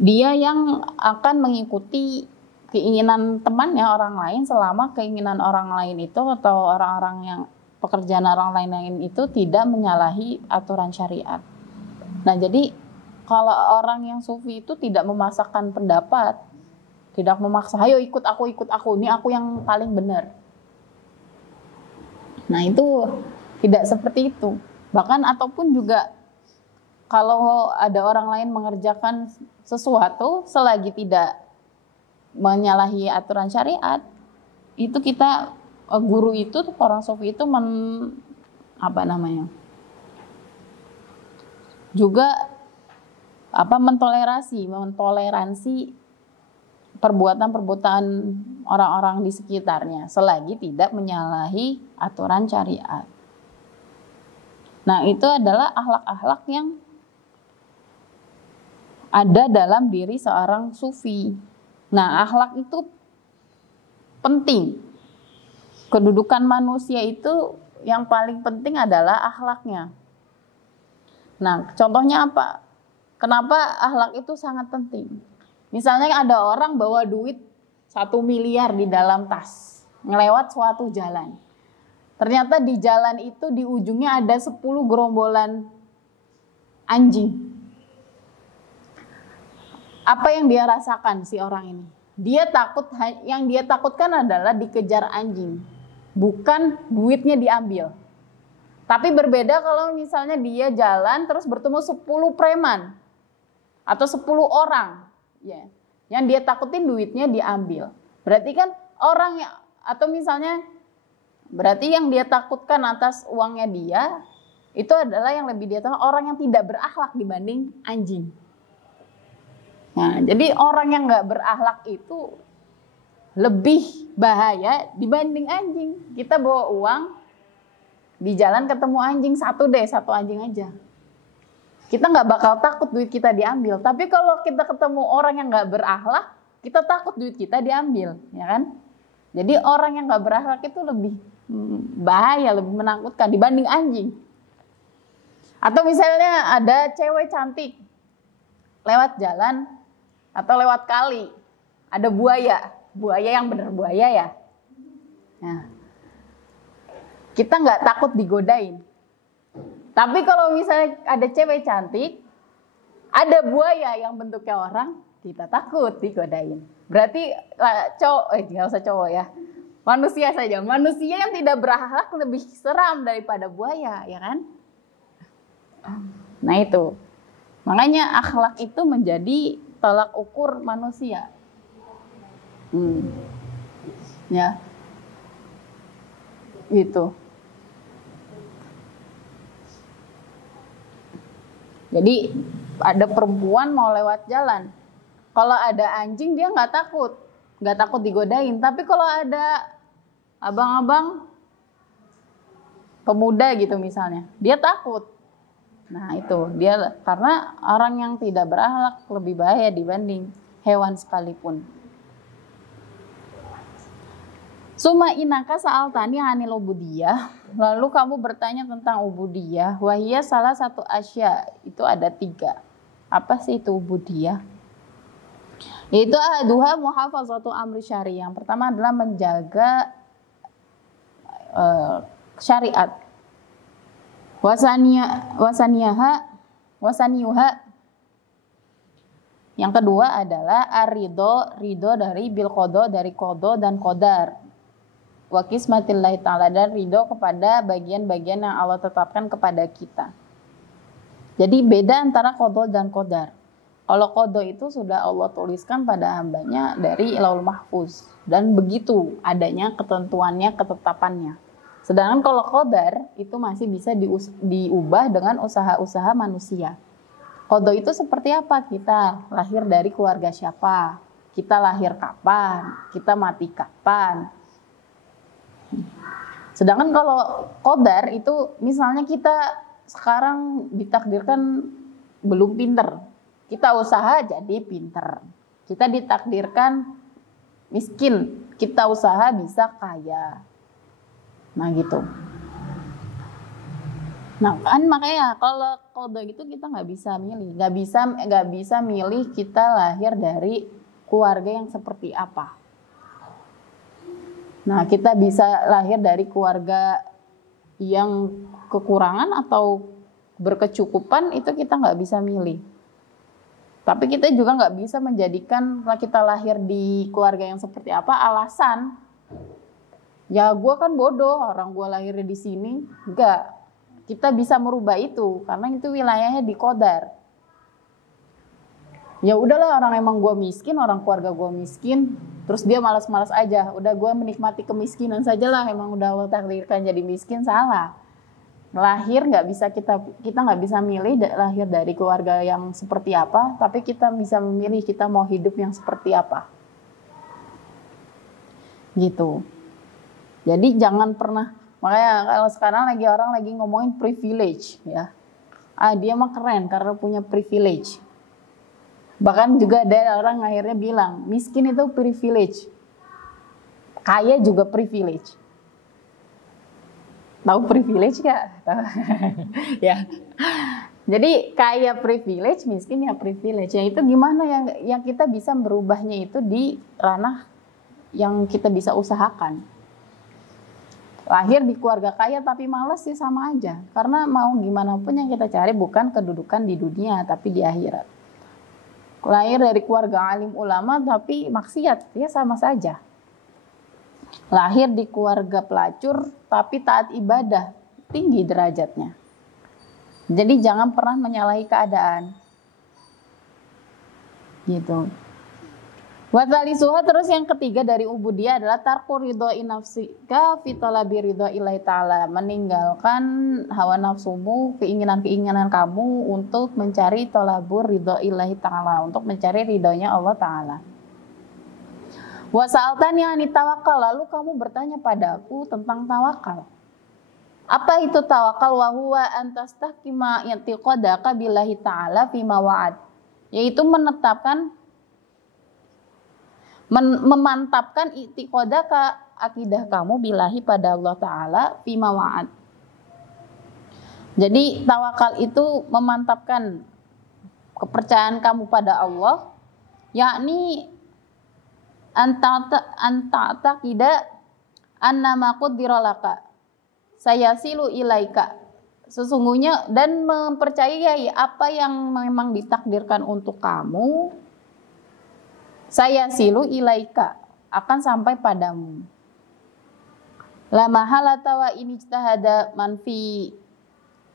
dia yang akan mengikuti keinginan temannya orang lain selama keinginan orang lain itu atau orang-orang yang pekerjaan orang lain itu tidak menyalahi aturan syariat. Nah jadi kalau orang yang sufi itu tidak memaksakan pendapat, tidak memaksa, ayo ikut aku, ini aku yang paling benar. Nah itu tidak seperti itu. Bahkan ataupun juga kalau ada orang lain mengerjakan sesuatu selagi tidak menyalahi aturan syariat, itu kita guru itu, orang sufi itu juga mentoleransi perbuatan-perbuatan orang-orang di sekitarnya selagi tidak menyalahi aturan syariat. Nah, itu adalah akhlak-akhlak yang ada dalam diri seorang sufi. Nah, akhlak itu penting. Kedudukan manusia itu yang paling penting adalah akhlaknya. Nah, contohnya apa? Kenapa akhlak itu sangat penting? Misalnya ada orang bawa duit 1 miliar di dalam tas, ngelewat suatu jalan. Ternyata di jalan itu di ujungnya ada 10 gerombolan anjing. Apa yang dia rasakan si orang ini? Yang dia takutkan adalah dikejar anjing, bukan duitnya diambil. Tapi berbeda kalau misalnya dia jalan terus bertemu 10 preman atau 10 orang, ya, yang dia takutin duitnya diambil. Berarti kan berarti yang dia takutkan atas uangnya dia itu adalah yang lebih dia tahu orang yang tidak berakhlak dibanding anjing. Nah, jadi orang yang nggak berakhlak itu lebih bahaya dibanding anjing. Kita bawa uang di jalan ketemu anjing, satu anjing aja, kita nggak bakal takut duit kita diambil. Tapi kalau kita ketemu orang yang nggak berakhlak, kita takut duit kita diambil, ya kan? Jadi orang yang nggak berakhlak itu lebih bahaya, lebih menakutkan dibanding anjing. Atau misalnya ada cewek cantik lewat jalan atau lewat kali, ada buaya yang bener buaya ya. Nah, kita nggak takut digodain. Tapi kalau misalnya ada cewek cantik, ada buaya yang bentuknya orang, kita takut digodain. Berarti nggak usah cowok ya, manusia saja. Manusia yang tidak berakhlak lebih seram daripada buaya, ya kan? Nah itu, makanya akhlak itu menjadi tolak ukur manusia. Ya, gitu. Jadi ada perempuan mau lewat jalan, kalau ada anjing dia nggak takut digodain. Tapi kalau ada abang-abang pemuda gitu misalnya, dia takut. Nah itu dia, karena orang yang tidak berakhlak lebih bahaya dibanding hewan sekalipun. Suma inaka sa'altani anil ubudiyah, lalu kamu bertanya tentang ubudiyah. Wahia salah satu asya, itu ada 3. Apa sih itu ubudiyah? Yaitu ahaduha muhafazatu amri syari. Yang pertama adalah menjaga syariat. Wasaniyuha. Yang kedua adalah ridho dari bil qada, dari qada dan qadar. Wa qismatillahi ta'ala, dan ridho kepada bagian-bagian yang Allah tetapkan kepada kita. Jadi beda antara qada dan qadar. Kalau qada itu sudah Allah tuliskan pada hambanya dari Lauhul Mahfuz, dan begitu adanya ketentuannya, ketetapannya. Sedangkan kalau qadar itu masih bisa diubah dengan usaha-usaha manusia. Qada itu seperti apa? Kita lahir dari keluarga siapa? Kita lahir kapan? Kita mati kapan? Sedangkan kalau qadar itu misalnya kita sekarang ditakdirkan belum pinter, kita usaha jadi pinter. Kita ditakdirkan miskin, kita usaha bisa kaya. Nah gitu. Nah kan makanya kalau qada gitu kita nggak bisa milih, nggak bisa milih kita lahir dari keluarga yang seperti apa. Nah, kita bisa lahir dari keluarga yang kekurangan atau berkecukupan, itu kita nggak bisa milih. Tapi kita juga nggak bisa menjadikan kita lahir di keluarga yang seperti apa alasan. Ya gue kan bodoh, orang gue lahirnya di sini. Enggak, kita bisa merubah itu, karena itu wilayahnya di qadar. Ya udahlah, orang emang gue miskin, orang keluarga gue miskin, terus dia malas-malas aja. Udah gue menikmati kemiskinan sajalah, emang udah Allah takdirkan jadi miskin, salah. Lahir nggak bisa kita nggak bisa milih lahir dari keluarga yang seperti apa, tapi kita bisa memilih kita mau hidup yang seperti apa. Gitu. Jadi jangan pernah, makanya kalau sekarang orang lagi ngomongin privilege ya. Dia mah keren karena punya privilege. Bahkan juga ada orang akhirnya bilang, miskin itu privilege. Kaya juga privilege. Tahu privilege gak? Ya. Jadi kaya privilege, miskin ya privilege. Ya itu gimana yang kita bisa berubahnya itu di ranah yang kita bisa usahakan. Lahir di keluarga kaya tapi malas sih sama aja. Karena mau gimana pun yang kita cari bukan kedudukan di dunia tapi di akhirat. Lahir dari keluarga alim ulama tapi maksiat, ya sama saja. Lahir di keluarga pelacur tapi taat ibadah, tinggi derajatnya. Jadi jangan pernah menyalahi keadaan. Gitu. Wa talisuha, terus yang ketiga dari ubudiyah adalah tarku ridhoi nafsika fi talabi ridhoillahi ta'ala, meninggalkan hawa nafsumu, keinginan-keinginan kamu untuk mencari talabur ridhoillahi ta'ala, untuk mencari ridhonya Allah Ta'ala. Wa sa'altani ani tawakal, lalu kamu bertanya padaku tentang tawakal. Apa itu tawakal? Wa huwa antastahkima i'tiqadaka billahi ta'ala fi ma wa'ad, yaitu memantapkan i'tiqadaka, akidah kamu billahi pada Allah Ta'ala fi ma wa'ad. Jadi tawakal itu memantapkan kepercayaan kamu pada Allah, yakni anta taqida annama qaddara laka sayasilu ilaika, sesungguhnya, dan mempercayai apa yang memang ditakdirkan untuk kamu, sayasilu ilaika, akan sampai padamu. La mahalata wa in ijtahada man fi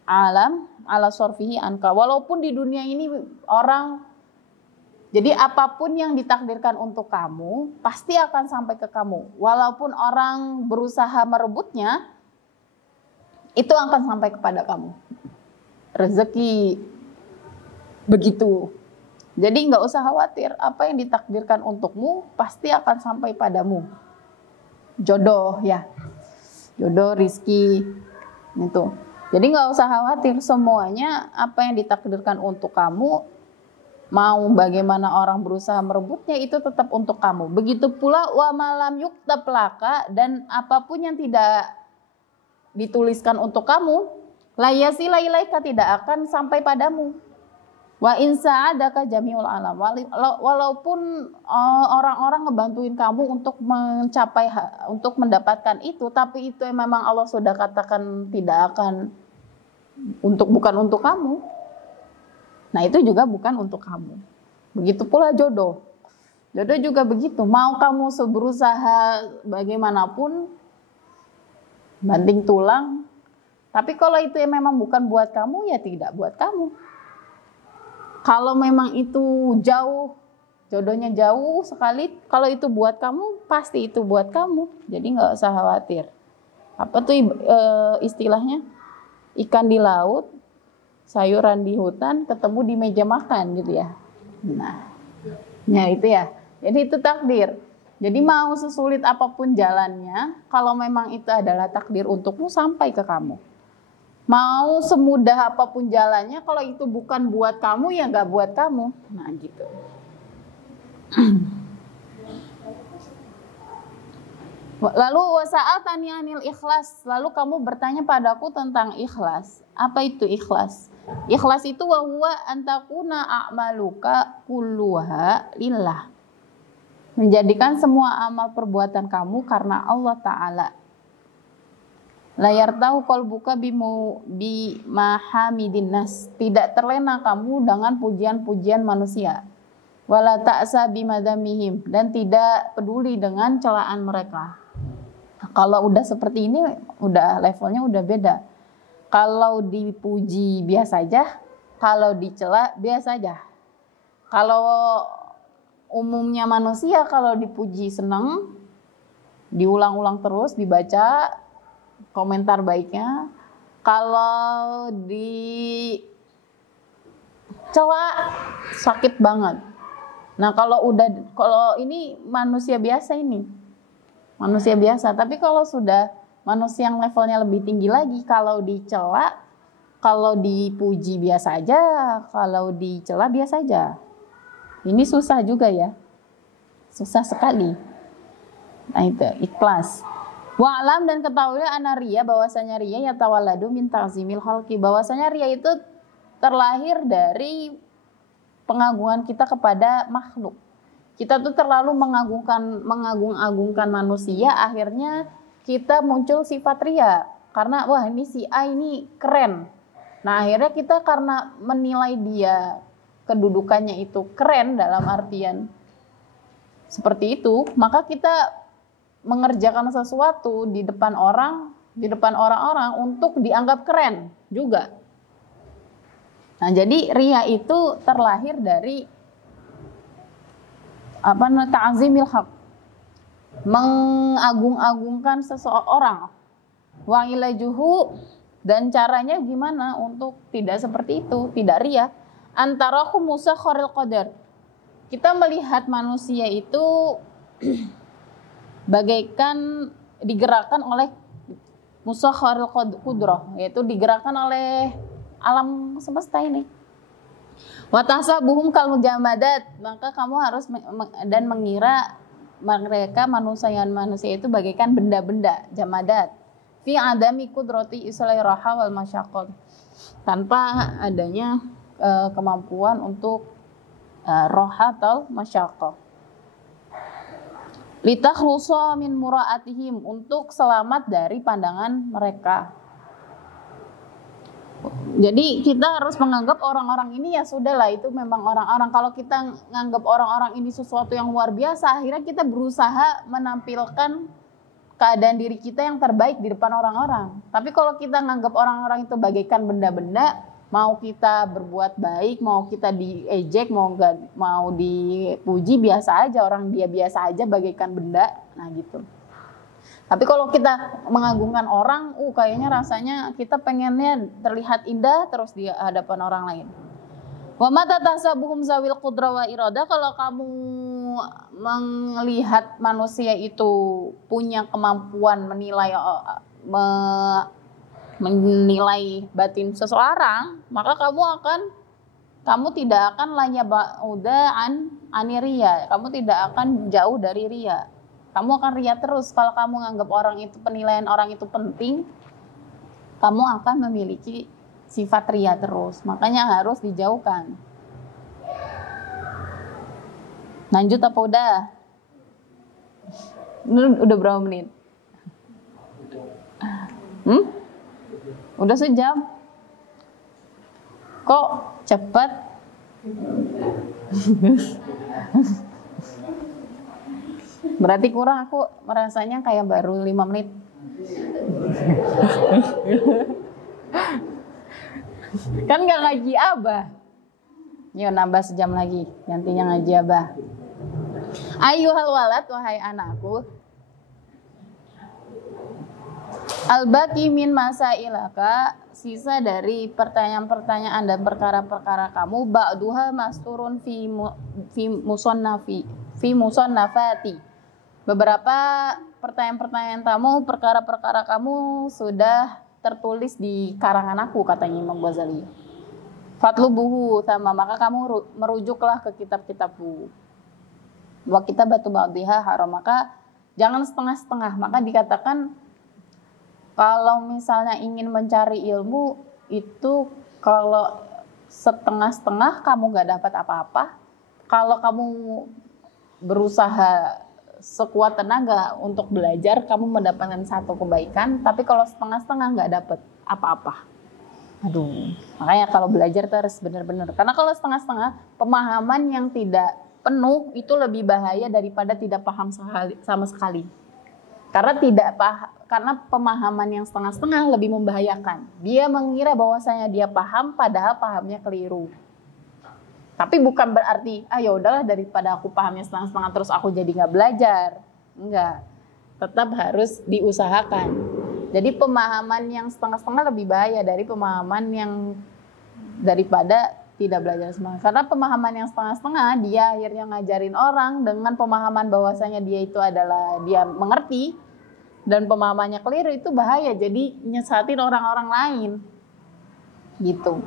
alam ala sorfihi anka, walaupun di dunia ini orang, jadi apapun yang ditakdirkan untuk kamu pasti akan sampai ke kamu. Walaupun orang berusaha merebutnya, itu akan sampai kepada kamu. Rezeki begitu. Jadi nggak usah khawatir, apa yang ditakdirkan untukmu pasti akan sampai padamu. Jodoh ya, jodoh, rizki, itu. Jadi nggak usah khawatir, semuanya apa yang ditakdirkan untuk kamu, mau bagaimana orang berusaha merebutnya, itu tetap untuk kamu. Begitu pula wa malam yuktab laka, dan apapun yang tidak dituliskan untuk kamu, la yasila ilaika, tidak akan sampai padamu. Wa in sa'adaka jami'ul alam, walaupun orang-orang ngebantuin kamu untuk mencapai, untuk mendapatkan itu, tapi itu yang memang Allah sudah katakan tidak akan bukan untuk kamu. Nah, itu juga bukan untuk kamu. Begitu pula jodoh. Jodoh juga begitu. Mau kamu berusaha bagaimanapun, banting tulang, tapi kalau itu yang memang bukan buat kamu, ya tidak buat kamu. Kalau memang itu jauh, jodohnya jauh sekali, kalau itu buat kamu, pasti itu buat kamu. Jadi nggak usah khawatir. Apa tuh istilahnya? Ikan di laut, sayuran di hutan, ketemu di meja makan gitu ya. Nah, ya itu ya. Jadi itu takdir. Jadi mau sesulit apapun jalannya, kalau memang itu adalah takdir untukmu, sampai ke kamu. Mau semudah apapun jalannya, kalau itu bukan buat kamu, ya nggak buat kamu. Nah gitu. Lalu wasa'atani anil ikhlas, lalu kamu bertanya padaku tentang ikhlas. Apa itu ikhlas? Ikhlas itu wa huwa antakuna a'maluka kulluha lillah, menjadikan semua amal perbuatan kamu karena Allah Ta'ala. Layar tahu qalbuka bimahamidin nas, tidak terlena kamu dengan pujian-pujian manusia. Wala ta'sa bimadamihim, dan tidak peduli dengan celaan mereka. Kalau udah seperti ini, udah levelnya udah beda. Kalau dipuji biasa aja, kalau dicela biasa aja. Kalau umumnya manusia kalau dipuji senang, diulang-ulang terus, dibaca komentar baiknya. Kalau dicela sakit banget. Nah, kalau ini manusia biasa ini. Manusia biasa, tapi kalau sudah manusia yang levelnya lebih tinggi lagi, kalau dicela, kalau dipuji biasa aja, kalau dicela biasa aja. Ini susah juga ya. Susah sekali. Nah itu, ikhlas. Wa'lam dan ketahuilah anna riya, bahwasanya riya yatawalladu min ta'zimil khalqi, bahwasanya riya itu terlahir dari pengagungan kita kepada makhluk. Kita tuh terlalu mengagung-agungkan manusia, akhirnya kita muncul sifat riya. Karena wah ini si A ini keren. Nah akhirnya kita karena menilai dia kedudukannya itu keren dalam artian seperti itu, maka kita mengerjakan sesuatu di depan orang-orang untuk dianggap keren juga. Nah, jadi riya itu terlahir dari ta'zimil haq, mengagung-agungkan seseorang. Wa ilajuhu, dan caranya gimana untuk tidak seperti itu, tidak riya. Antara musakharil qadar, kita melihat manusia itu bagaikan digerakkan oleh musakharil qudrah, yaitu digerakkan oleh alam semesta ini. Wa tahsabuhum kal mujamadat, maka kamu harus dan mengira mereka manusia itu bagaikan benda-benda jamadat. Fi adami qudrati islai raha wal masyaqqat, tanpa adanya kemampuan untuk roha atau masyaqqah. Litakhlusa min mura'atihim, untuk selamat dari pandangan mereka. Jadi kita harus menganggap orang-orang ini ya sudahlah, itu memang orang-orang. Kalau kita menganggap orang-orang ini sesuatu yang luar biasa, akhirnya kita berusaha menampilkan keadaan diri kita yang terbaik di depan orang-orang. Tapi kalau kita menganggap orang-orang itu bagaikan benda-benda, mau kita berbuat baik, mau kita diejek, mau dipuji biasa aja, orang dia biasa aja bagaikan benda, nah gitu. Tapi kalau kita mengagungkan orang, kayaknya rasanya kita pengennya terlihat indah terus di hadapan orang lain. Wa mata tahsabuhum zawil qudra wa irada, kalau kamu melihat manusia itu punya kemampuan menilai batin seseorang, maka kamu tidak akan lanya ba'uda aniria, kamu tidak akan jauh dari riya. Kamu akan riya terus. Kalau kamu menganggap penilaian orang itu penting, kamu akan memiliki sifat riya terus. Makanya harus dijauhkan. Lanjut apa udah? Udah berapa menit? Udah sejam? Kok cepat? Berarti kurang, aku merasanya kayak baru 5 menit. Kan gak ngaji Abah. Yuk nambah sejam lagi, gantinya ngaji Abah. Ayyuhal walad, wahai anakku, al-baqi min masailaka, sisa dari pertanyaan-pertanyaan dan perkara-perkara kamu, ba'duha masturun fi musannafati. Beberapa pertanyaan-pertanyaan kamu, perkara-perkara kamu sudah tertulis di karangan aku, katanya Imam Ghazali. Fatlubuhu sama, maka kamu merujuklah ke kitab-kitabku. Wa kitabatu ba'diha haram, maka jangan setengah-setengah. Maka dikatakan kalau misalnya ingin mencari ilmu itu, kalau setengah-setengah kamu nggak dapat apa-apa. Kalau kamu berusaha sekuat tenaga untuk belajar, kamu mendapatkan satu kebaikan. Tapi kalau setengah-setengah nggak dapat apa-apa. Aduh, makanya kalau belajar itu harus benar-benar. Karena kalau setengah-setengah, pemahaman yang tidak penuh itu lebih bahaya daripada tidak paham sama sekali. Karena pemahaman yang setengah-setengah lebih membahayakan. Dia mengira bahwasanya dia paham, padahal pahamnya keliru. Tapi bukan berarti ya udahlah daripada aku pahamnya setengah-setengah terus aku jadi nggak belajar. Enggak. Tetap harus diusahakan. Jadi pemahaman yang setengah-setengah lebih bahaya dari pemahaman yang daripada tidak belajar semua. Karena pemahaman yang setengah-setengah dia akhirnya ngajarin orang dengan pemahaman bahwasanya dia itu adalah dia mengerti dan pemahamannya keliru, itu bahaya. Jadi nyesatin orang-orang lain. Gitu.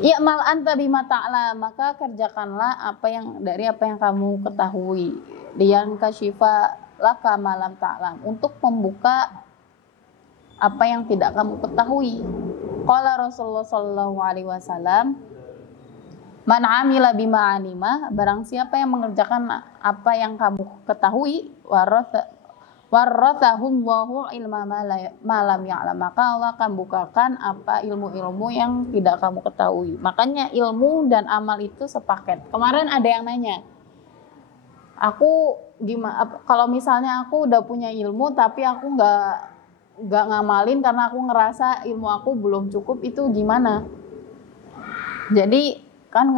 I'mal anta bima ta'lam, maka kerjakanlah apa yang kamu ketahui. Lian kasyifa laka malam ta'lam, untuk membuka apa yang tidak kamu ketahui. Qala Rasulullah sallallahu alaihi wasallam, man amila bima alima, barang siapa yang mengerjakan apa yang kamu ketahui, warathahullahu ilma malam ya'lam, maka Allah akan bukakan apa ilmu-ilmu yang tidak kamu ketahui. Makanya ilmu dan amal itu sepaket. Kemarin ada yang nanya, aku gimana kalau misalnya aku udah punya ilmu tapi aku nggak ngamalin karena aku ngerasa ilmu aku belum cukup, itu gimana? Jadi kan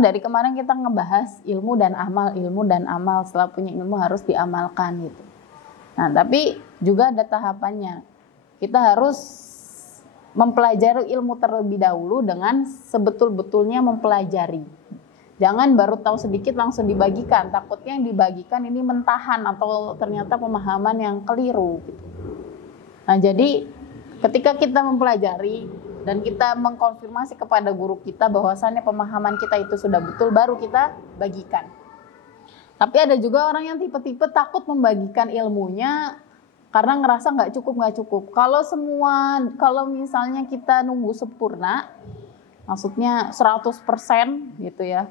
dari kemarin kita ngebahas ilmu dan amal. Setelah punya ilmu harus diamalkan gitu. Nah, tapi juga ada tahapannya. Kita harus mempelajari ilmu terlebih dahulu dengan sebetul-betulnya mempelajari. Jangan baru tahu sedikit langsung dibagikan. Takutnya yang dibagikan ini mentahan atau ternyata pemahaman yang keliru gitu. Nah, jadi ketika kita mempelajari dan kita mengkonfirmasi kepada guru kita bahwasannya pemahaman kita itu sudah betul, baru kita bagikan. Tapi ada juga orang yang tipe-tipe takut membagikan ilmunya karena ngerasa nggak cukup. Kalau misalnya kita nunggu sempurna, maksudnya 100% gitu ya,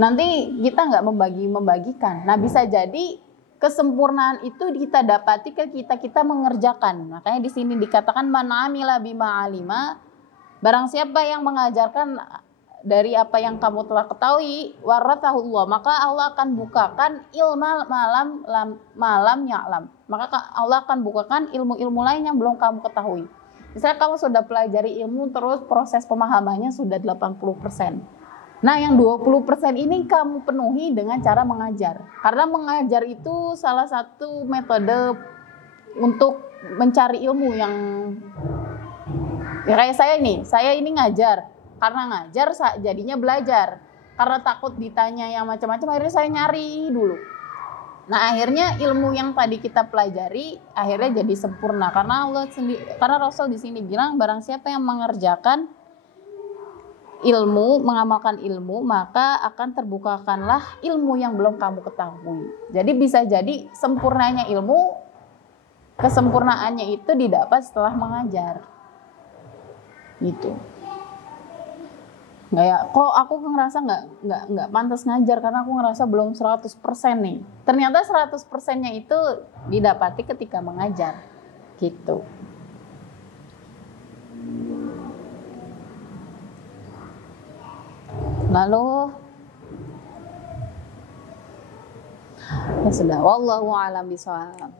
nanti kita nggak membagikan. Nah, bisa jadi kesempurnaan itu kita dapati ketika kita mengerjakan. Makanya di sini dikatakan man amila bima alima, barang siapa yang mengajarkan dari apa yang kamu telah ketahui, warathahullah, maka Allah akan bukakan ilma malam ya'lam. Maka Allah akan bukakan ilmu-ilmu lain yang belum kamu ketahui. Misalnya kamu sudah pelajari ilmu terus proses pemahamannya sudah 80%. Nah, yang 20% ini kamu penuhi dengan cara mengajar. Karena mengajar itu salah satu metode untuk mencari ilmu yang ya kayak saya ini ngajar. Karena ngajar jadinya belajar. Karena takut ditanya yang macam-macam, akhirnya saya nyari dulu. Nah, akhirnya ilmu yang tadi kita pelajari akhirnya jadi sempurna. Karena Rasul di sini bilang barang siapa yang mengerjakan ilmu, mengamalkan ilmu, maka akan terbukakanlah ilmu yang belum kamu ketahui. Jadi bisa jadi sempurnanya ilmu, kesempurnaannya itu didapat setelah mengajar. Gitu. Kok aku ngerasa nggak pantas ngajar karena aku ngerasa belum 100% nih. Ternyata 100%-nya itu didapati ketika mengajar. Gitu. Lalu ya sudah, wallahu a'lam bishawab.